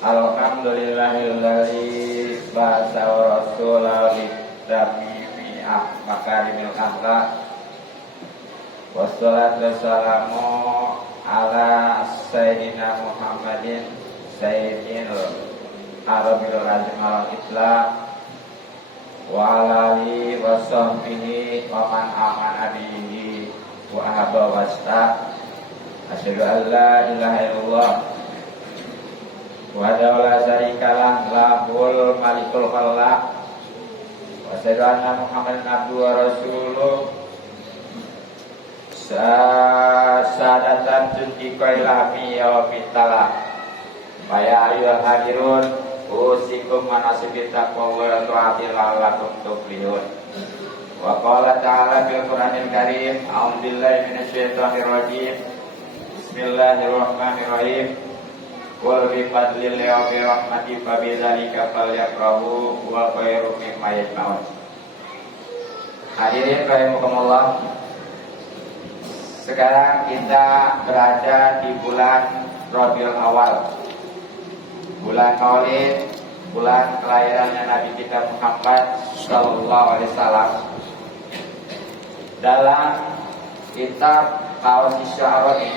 Alhamdulillahilladzi ba'atsa rasulahu bi makarimil akhlaq. Wassalatu wassalamu ala sayyidina Muhammadin sayyidil arabil azim al-islam wa ala alihi wa sahbihi wa man amana bihi wa ahaba wasta. Asyhadu an la ilaha illallah wa la syarikalah lahul malikul khalaq wa asyhadu anna Muhammadan abduhu wa rasuluh sadatan tunjiqai lahmi ya fitala. Ya ayyuhal hadirun usikum manasibit taqwa wa ta'atil la'allakum tuflihun. Wa qala ta'ala fil Qur'anil Karim, a'udzu billahi minasyaitonir rajim. Bismillahirrahmanirrahim. Qul bi fadlillahi wa bi rahmatihi fa bidzalika falyafrahu wa khairum mimma yajma'un. Hadirin rahimakumullah. Sekarang kita berada di bulan Rabiul Awal, bulan Maulid, bulan kelahirannya Nabi kita Muhammad sallallahu alaihi wasallam. Dalam kitab Qawasis Sya'rani,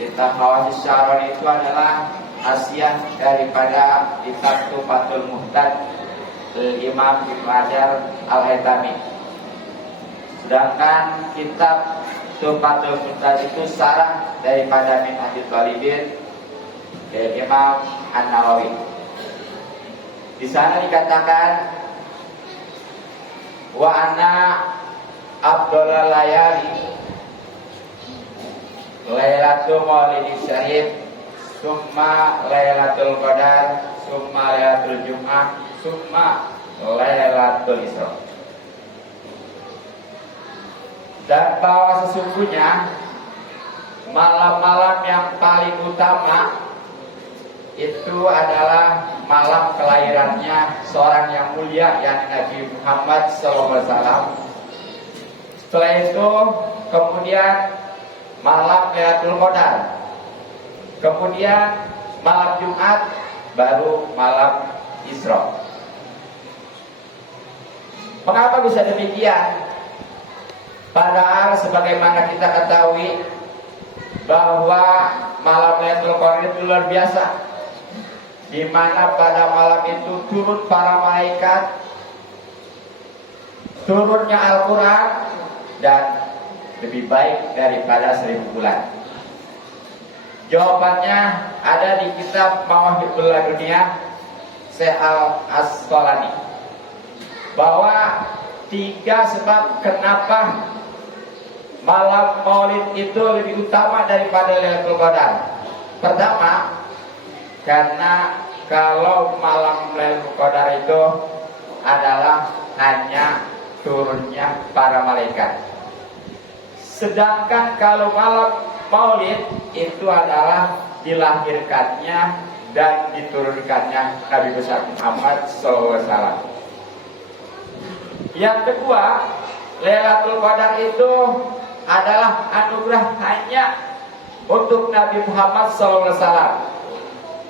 kitab Qawasis Sya'rani itu adalah hasil daripada kitab Tufatul Muhtad Imam Ibnu Hajar Al-Haytami. Sedangkan kitab Tufatul Muhtad itu sarah daripada Minhajul Talibin Imam An-Nawawi. Di sana dikatakan wa anna afdhalal layali Lailatul Maulidin Syarif, summa Lailatul Qadar, summa Lailatul Jum'ah, summa Lailatul Isra. Dan bahwa sesungguhnya malam-malam yang paling utama itu adalah malam kelahirannya seorang yang mulia, yang Nabi Muhammad SAW. Setelah itu kemudian malam Lailatul Qadar, kemudian malam Jumat, baru malam Isra. Mengapa bisa demikian? Padahal sebagaimana kita ketahui bahwa malam Lailatul Qadar itu luar biasa, di mana pada malam itu turun para malaikat, turunnya Al-Quran, dan lebih baik daripada 1000 bulan. Jawabannya ada di kitab Mawahibul Laduniyah Syekh Al-Asqalani, bahwa 3 sebab kenapa malam Maulid itu lebih utama daripada Lailatul Qadar. Pertama, karena kalau malam Lailatul Qadar itu adalah hanya turunnya para malaikat. Sedangkan kalau malam Maulid itu adalah dilahirkannya dan diturunkannya Nabi besar Muhammad SAW. Yang kedua, Lailatul Qadar itu adalah anugerah hanya untuk Nabi Muhammad SAW.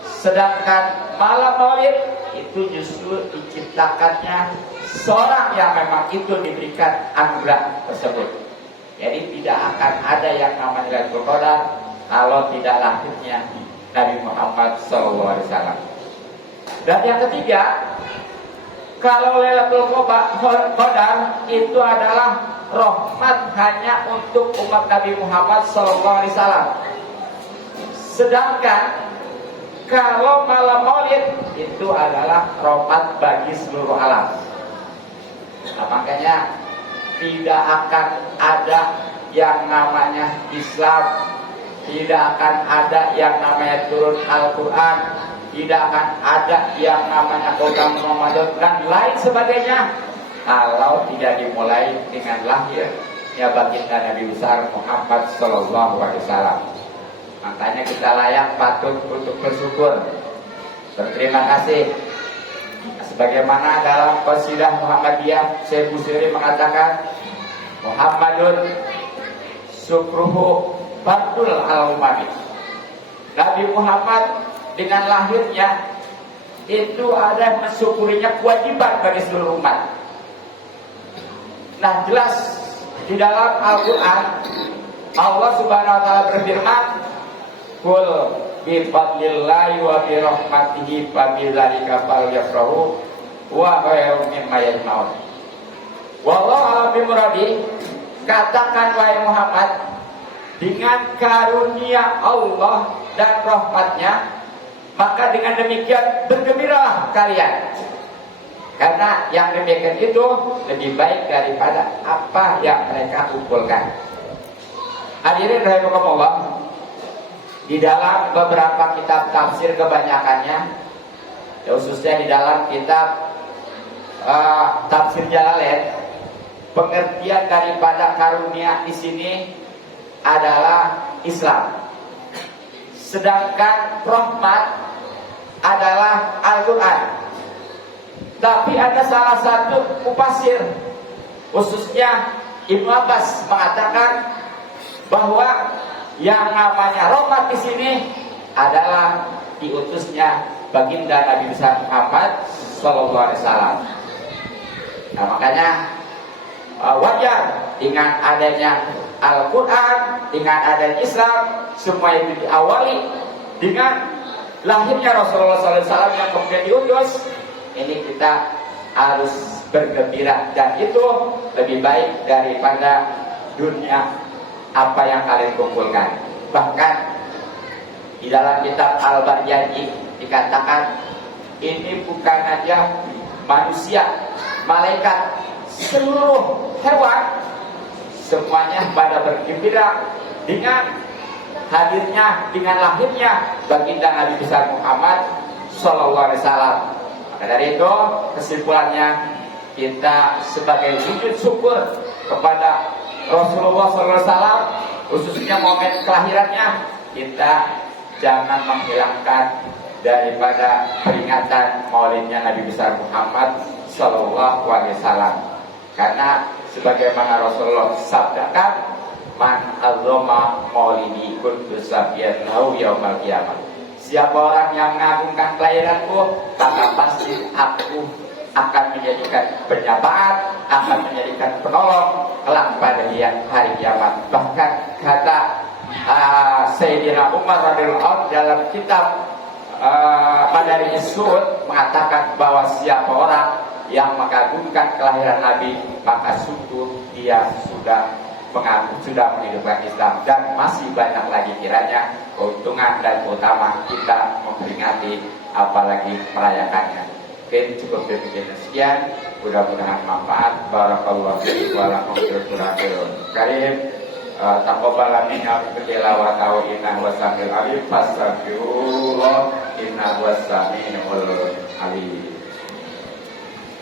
Sedangkan malam Maulid itu justru diciptakannya seorang yang memang itu diberikan anugerah tersebut. Jadi tidak akan ada yang namanya Lailatul Qadar kalau tidak lahirnya Nabi Muhammad SAW. Dan yang ketiga, kalau Lailatul Qadar itu adalah rahmat hanya untuk umat Nabi Muhammad SAW. Sedangkan kalau malam Maulid itu adalah rahmat bagi seluruh alam. Nah, makanya tidak akan ada yang namanya Islam, tidak akan ada yang namanya turun Al-Quran, tidak akan ada yang namanya program Ramadan dan lain sebagainya kalau tidak dimulai dengan lahirnya baginda Nabi besar Muhammad SAW. Makanya kita layak patut untuk bersyukur, berterima kasih. Sebagaimana dalam qasidah Muhammadiyah, Syekh Busiri mengatakan, Muhammadun syukruhu fardul al-umami. Nabi Muhammad dengan lahirnya itu ada mensyukurinya kewajiban bagi seluruh umat. Nah, jelas di dalam Al-Quran Allah Subhanahu wa taala berfirman, "Qul bi fadlillahi wa bi rahmatihi fabidzalika falyafrahu wa khairum mimma yajma'un." Wallahu a'lam bimuradi. Katakan wahai Muhammad, dengan karunia Allah dan rahmatnya, maka dengan demikian bergembiralah kalian, karena yang demikian itu lebih baik daripada apa yang mereka kumpulkan. Hadirin rahimakumullah, di dalam beberapa kitab tafsir kebanyakannya, khususnya di dalam kitab tafsir Jalalain, pengertian daripada karunia di sini adalah Islam. Sedangkan rahmat adalah Al-Quran. Tapi ada salah satu mufasir, khususnya Ibnu Abbas, mengatakan bahwa yang namanya rahmat di sini adalah diutusnya baginda Nabi besar Muhammad Sallallahu Alaihi Wasallam. Nah, makanya wajar dengan adanya Al-Quran, dengan adanya Islam, semua itu diawali dengan lahirnya Rasulullah SAW yang kemudian diutus. Ini kita harus bergembira, dan itu lebih baik daripada dunia apa yang kalian kumpulkan. Bahkan di dalam kitab Al-Barjani dikatakan ini bukan aja manusia, malaikat, seluruh hewan semuanya pada bergembira dengan hadirnya, dengan lahirnya baginda Nabi besar Muhammad Sallallahu Alaihi Wasallam. Maka dari itu kesimpulannya, kita sebagai wujud syukur kepada Rasulullah Sallallahu Alaihi Wasallam, khususnya momen kelahirannya, kita jangan menghilangkan daripada peringatan maulidnya Nabi besar Muhammad Sallallahu Alaihi Wasallam. Karena sebagaimana Rasulullah sabdakan, man azzama maulidi kuntu sabiyan lahu yaumal qiyamah. Siapa orang yang mengagungkan kelahiranku, maka pasti aku akan menjadikan penyataan, akan menjadikan penolong kelak pada hari kiamat. Bahkan kata Sayyidina Umar radhiyallahu anhu dalam kitab Madarijus Su'ud mengatakan bahwa siapa orang yang mengagungkan kelahiran Nabi, maka sungguh dia sudah menghidupkan Islam. Dan masih banyak lagi kiranya keuntungan dan utama kita memperingati apalagi merayakannya. Oke, cukup demikian sekian. Mudah-mudahan manfaat. Barakallahu fiikum wa lakum fil Qur'anil Karim. Taqabbal minna tilawatahu innahu was-sami'ul 'alim. Fastaghfirullah innahu was-sami'ul 'alim.